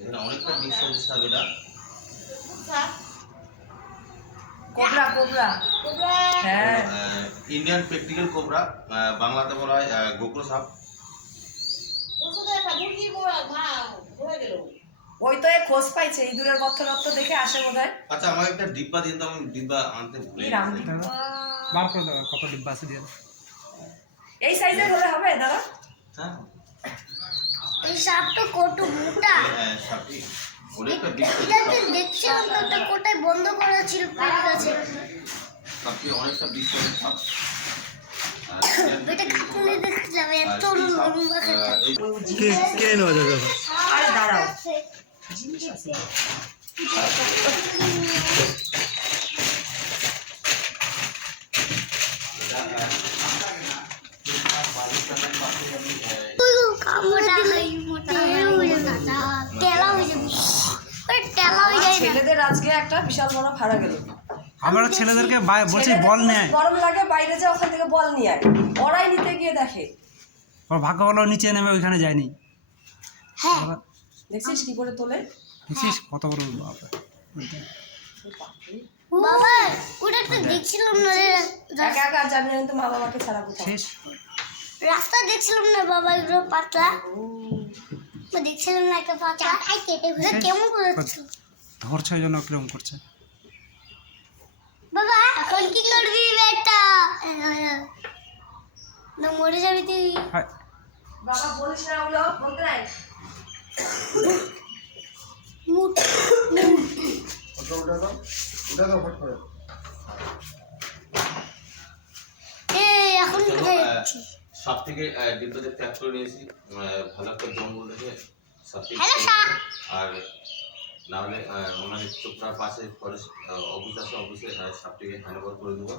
এখানে অনেকটা ডিস্টেন্স সাপ এটা। কোবরা কোবরা হ্যাঁ ইন্ডিয়ান প্র্যাকটিক্যাল কোবরা, বাংলাতে বলা হয় গোকর সাপ। ওই তো এ খোঁজ পাইছে ইঁদুরের গর্ত টর্ত দেখে আসে বোধহয়। আচ্ছা আমাকে একটা ডিব্বা দিন তো, আমি ডিব্বা আনতে ভুলে এই গেছি। রামডিব্বা বার করে দাও কত ডিব্বা আছে দিয়ে। এই সাইজের হলে হবে দাদা? হ্যাঁ এই সাপটা কত মোটা। সাপটি অনেকটা ডিব্বা, এটাতে দেখছিলাম তো একটা কোটায় বন্ধ করা ছিল পেট গাছে। সাপটি অনেকটা ডিস্টেন্স সাপ। এটা কাটুনে দেখছিলাম এত লম্বা কাটা। কে নেওয়া যাবে? আরে দাঁড়াও মোটা হয়ে মোটা হয়ে দাদা টেলা হয়ে যাবে। ওই টেলা হয়ে যায় না। ছেলেদের আজকে একটা বিশাল বড় ভাড়া গেল। আমরা ছেলেদেরকে বলছি বল নেয়, গরম লাগে বাইরে যা, ওখান থেকে বল নিয়ে আয়। ওরাই নিতে গিয়ে দেখে ওর ভাগ্য ভালো নিচে নেমে ওইখানে যায়নি। হ্যাঁ দেখছিস কি করে তোলে। দেখছিস কত বড় বাবা। বাবা ওটা তো দেখছিলাম না রে। একা একা জানি না তো মা বাবাকে ছাড়া কোথাও। শেষ রাস্তা দেখছিলাম না বাবা এগুলো পাতলা। দেখছিলাম না একটা পাতলা কেটে ফেলে কেমন করেছিল। ধরছে ওই জন্য কিরকম করছে। বাবা এখন কি করবি বেটা? না মরে যাবি তুই। হায়, বাবা বলিস না ওগুলো বলতে নাই। মুট এই এখন কোথায় যাচ্ছিস? সাপ থেকে ডিব্বাতে প্যাক করে নিয়েছি, ভালো একটা জঙ্গল দেখে সাপটি। হ্যালো সাপ। আর না হলে ওনাদের চোপড়ার পাশে ফরেস্ট অফিস আছে, অফিসে সাপটিকে হ্যান্ড ওভার করে দেবো।